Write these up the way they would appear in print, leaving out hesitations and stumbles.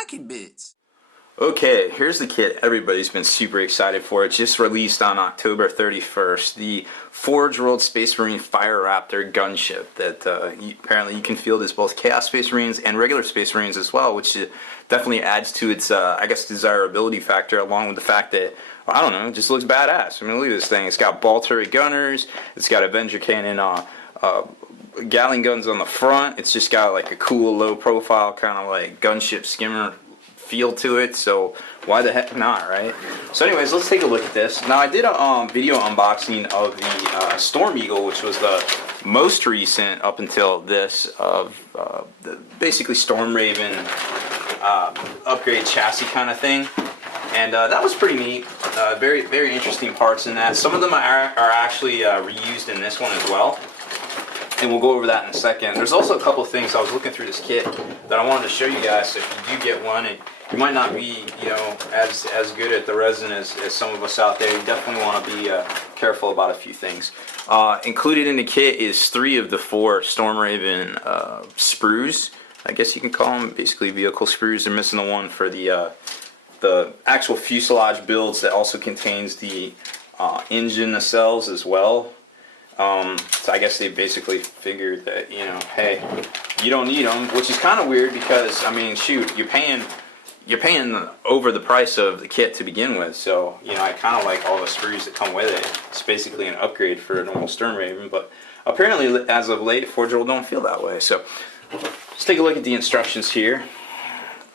wacky bits. Okay, here's the kit everybody's been super excited for. It just released on October 31st. The Forge World Space Marine Fire Raptor gunship that apparently you can field as both Chaos Space Marines and regular Space Marines as well, which definitely adds to its, I guess, desirability factor, along with the fact that, well, I don't know, it just looks badass. I mean, look at this thing. It's got ball turret gunners. It's got Avenger Cannon Gatling guns on the front. It's just got like a cool low profile kind of like gunship skimmer feel to it, so why the heck not, right? So anyways, let's take a look at this. Now I did a video unboxing of the Storm Eagle, which was the most recent up until this of the basically Storm Raven upgrade chassis kind of thing, and that was pretty neat. Very interesting parts in that. Some of them are actually reused in this one as well, and we'll go over that in a second. There's also a couple of things I was looking through this kit that I wanted to show you guys. So if you do get one, and you might not be, you know, as good at the resin as some of us out there, you definitely want to be careful about a few things. Included in the kit is 3 of the 4 Storm Raven sprues. I guess you can call them basically vehicle sprues. They're missing the one for the actual fuselage builds that also contains the engine nacelles as well. So I guess they basically figured that, you know, hey, you don't need them, which is kind of weird because, I mean, shoot, you're paying over the price of the kit to begin with, so, you know, I kind of like all the sprues that come with it. It's basically an upgrade for a normal Storm Raven, but apparently as of late, Forge World don't feel that way. So let's take a look at the instructions here.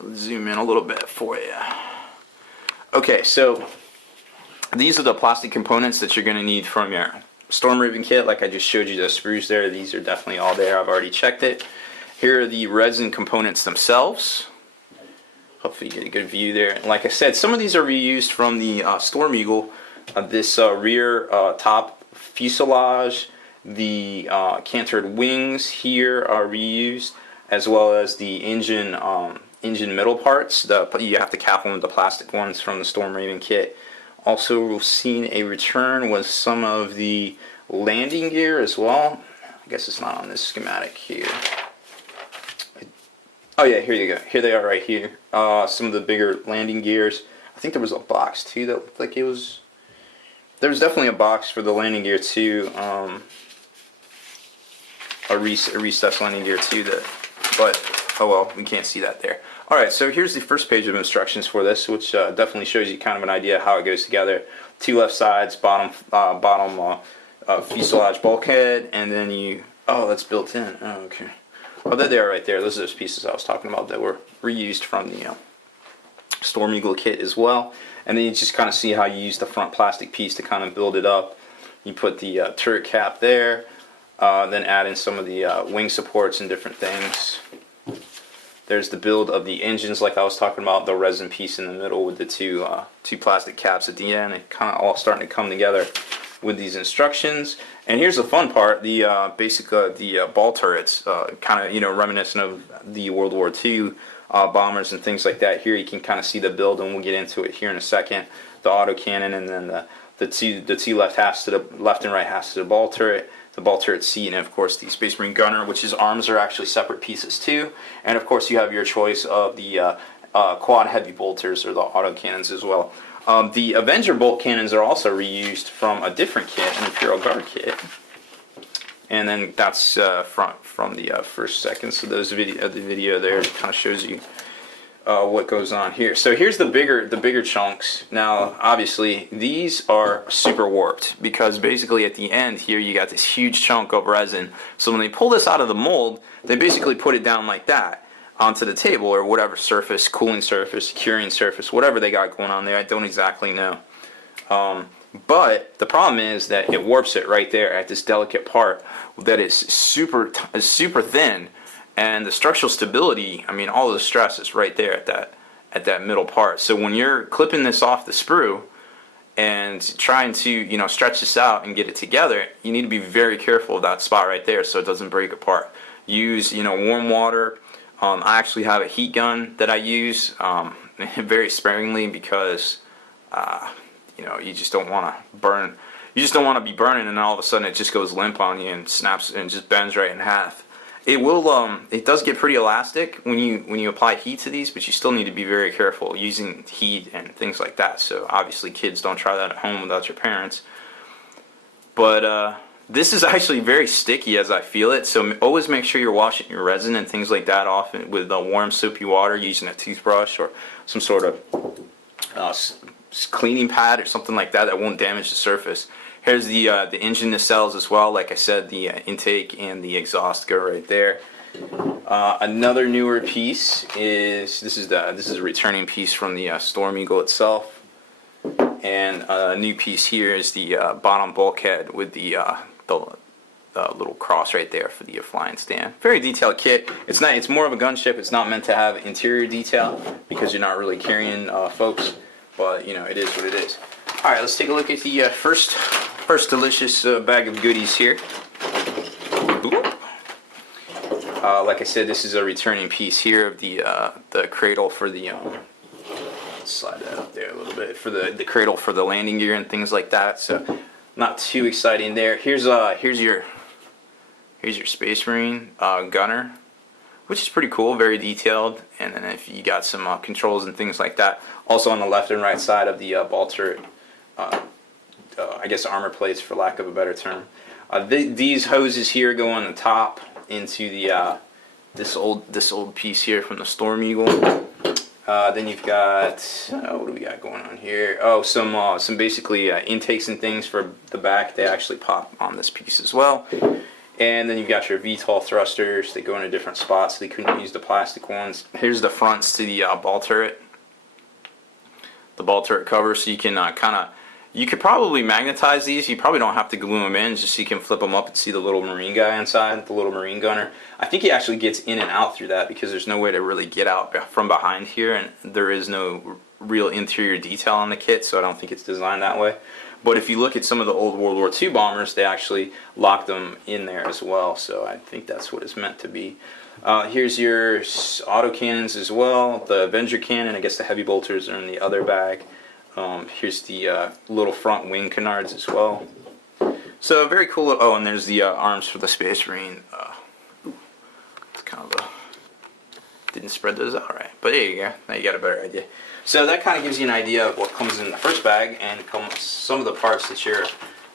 Let's zoom in a little bit for you. Okay, so these are the plastic components that you're going to need from your Storm Raven kit. Like I just showed you the sprues there, these are definitely all there. I've already checked it. Here are the resin components themselves. Hopefully you get a good view there. Like I said, some of these are reused from the Storm Eagle. This rear top fuselage, the cantered wings here are reused, as well as the engine middle parts. You have to cap them with the plastic ones from the Storm Raven kit. Also, we've seen a return with some of the landing gear as well. I guess it's not on this schematic here. Oh yeah, here you go. Here they are right here. Some of the bigger landing gears. I think there was a box too that looked like it was... There was definitely a box for the landing gear too. A recessed landing gear too, but oh well, we can't see that there. Alright, so here's the first page of instructions for this, which definitely shows you kind of an idea how it goes together. 2 left sides, bottom fuselage bulkhead, and then you... Oh, that's built in. Oh, okay. Oh, there they are right there. Those are those pieces I was talking about that were reused from the Storm Eagle kit as well. And then you just kind of see how you use the front plastic piece to kind of build it up. You put the turret cap there, then add in some of the wing supports and different things. There's the build of the engines like I was talking about, the resin piece in the middle with the two plastic caps at the end. It kind of all starting to come together with these instructions. And here's the fun part: the the ball turrets, kind of, you know, reminiscent of the World War II bombers and things like that. Here you can kind of see the build, and we'll get into it here in a second. The autocannon, and then the two left and right halves to the ball turret. The ball turret seat, and of course the Space Marine gunner, which his arms are actually separate pieces too. And of course you have your choice of the quad heavy bolters or the autocannons as well. The Avenger bolt cannons are also reused from a different kit, an Imperial Guard kit. And then that's from the first seconds of the video there. It kind of shows you what goes on here. So here's the bigger chunks. Now obviously these are super warped because basically at the end here you got this huge chunk of resin. So when they pull this out of the mold, they basically put it down like that onto the table or whatever surface, cooling surface, curing surface, whatever they got going on there. I don't exactly know. But the problem is that it warps it right there at this delicate part that is super thin. And the structural stability, I mean, all of the stress is right there at that middle part. So when you're clipping this off the sprue and trying to, you know, stretch this out and get it together, you need to be very careful of that spot right there so it doesn't break apart. Use, you know, warm water. I actually have a heat gun that I use very sparingly because, you know, you just don't want to burn. You just don't want to be burning and all of a sudden it just goes limp on you and snaps and just bends right in half. It will it does get pretty elastic when you apply heat to these, but you still need to be very careful using heat and things like that. So obviously kids, don't try that at home without your parents. But this is actually very sticky as I feel it, so always make sure you're washing your resin and things like that off with warm soapy water, using a toothbrush or some sort of cleaning pad or something like that won't damage the surface. Here's the engine nacelles as well. Like I said, the intake and the exhaust go right there. Another newer piece is this is a returning piece from the Storm Eagle itself. And a new piece here is the bottom bulkhead with the little cross right there for the flying stand. Very detailed kit. It's not. It's more of a gunship. It's not meant to have interior detail because you're not really carrying folks. But you know, it is what it is. All right, let's take a look at the first delicious bag of goodies here. Like I said, this is a returning piece here of the cradle for the slide that up there a little bit for the cradle for the landing gear and things like that. So not too exciting there. Here's your Space Marine gunner, which is pretty cool, very detailed. And then if you got some controls and things like that, also on the left and right side of the ball turret, I guess armor plates for lack of a better term. These hoses here go on the top into the this old piece here from the Storm Eagle. Then you've got what do we got going on here? Oh, some basically intakes and things for the back. They actually pop on this piece as well. And then you've got your VTOL thrusters. They go into different spots. They couldn't use the plastic ones. Here's the fronts to the ball turret. The ball turret cover, so you can you could probably magnetize these. You probably don't have to glue them in, just so you can flip them up and see the little Marine guy inside, the little Marine gunner. I think he actually gets in and out through that because there's no way to really get out from behind here, and there is no real interior detail on the kit, so I don't think it's designed that way. But if you look at some of the old World War II bombers, they actually lock them in there as well, so I think that's what it's meant to be. Here's your autocannons as well, the Avenger cannon. I guess the heavy bolters are in the other bag. Here's the little front wing canards as well. So very cool. Oh, and there's the arms for the Space Marine. It's kind of didn't spread those out right, but there you go. Now you got a better idea. So that kind of gives you an idea of what comes in the first bag and some of the parts that you're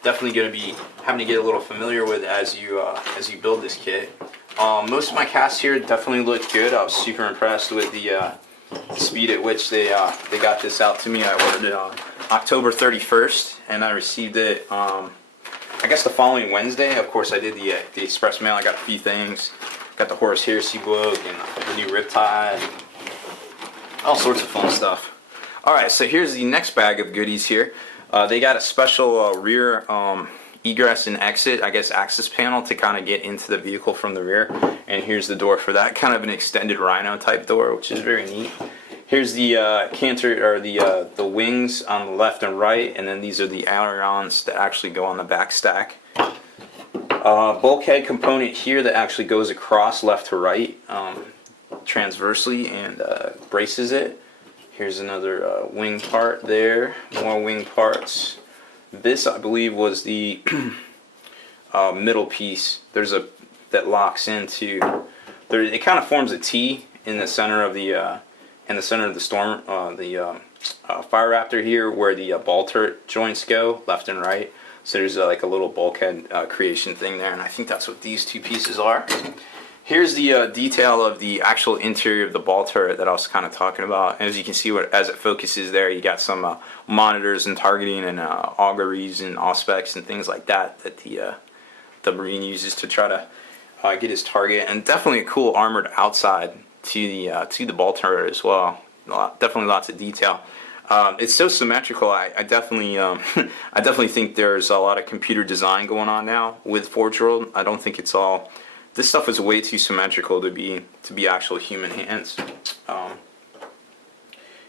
definitely going to be having to get a little familiar with as you build this kit. Most of my casts here definitely look good. I was super impressed with the speed at which they got this out to me. I ordered it on October 31st, and I received it I guess the following Wednesday. Of course, I did the express mail. I got a few things. Got the Horus Heresy book and the new Riptide, all sorts of fun stuff. All right, so here's the next bag of goodies here. They got a special rear egress and exit, I guess access panel to kind of get into the vehicle from the rear. And here's the door for that, kind of an extended Rhino type door, which is very neat. Here's the canter, or the wings on the left and right, and then these are the ailerons that actually go on the back stack. Bulkhead component here that actually goes across left to right transversely and braces it. Here's another wing part there, more wing parts. This, I believe, was the middle piece. There's that locks into there. It kind of forms a T in the center of the storm, Fire Raptor here, where the ball turret joints go left and right. So there's like a little bulkhead creation thing there, and I think that's what these two pieces are. Here's the detail of the actual interior of the ball turret that I was kind of talking about. As you can see, as it focuses there, you got some monitors and targeting and auguries and auspex and things like that that the Marine uses to try to get his target. And definitely a cool armored outside to the ball turret as well. Definitely lots of detail. It's so symmetrical. I definitely I definitely think there's a lot of computer design going on now with Forge World. I don't think it's all. This stuff is way too symmetrical to be actual human hands.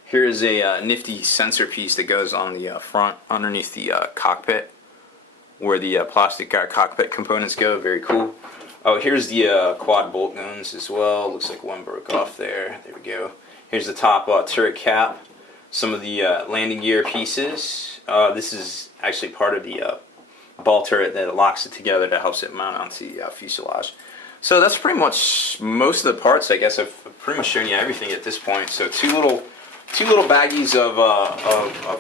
Here is a nifty sensor piece that goes on the front underneath the cockpit, where the plastic cockpit components go. Very cool. Oh, here's the quad bolt guns as well. Looks like one broke off there. There we go. Here's the top turret cap. Some of the landing gear pieces. This is actually part of the ball turret that locks it together that helps it mount onto the fuselage. So that's pretty much most of the parts. I guess I've pretty much shown you everything at this point. So two little baggies of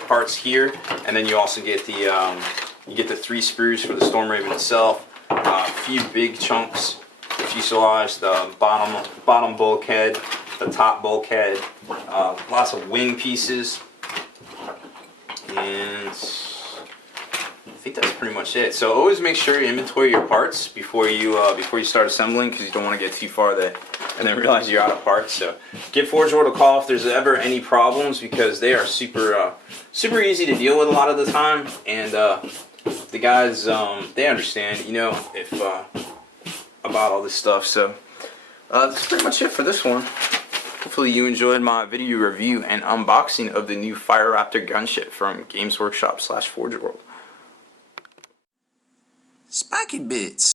parts here, and then you also get the 3 screws for the Storm Raven itself. A few big chunks, the fuselage, the bottom bulkhead, the top bulkhead, lots of wing pieces, and I think that's pretty much it. So always make sure you inventory your parts before you start assembling, because you don't want to get too far and then realize you're out of parts. So give Forge World a call if there's ever any problems, because they are super easy to deal with a lot of the time, and the guys they understand, you know, if about all this stuff. So that's pretty much it for this one. Hopefully you enjoyed my video review and unboxing of the new Fire Raptor gunship from Games Workshop / Forge World. Spiky Bits.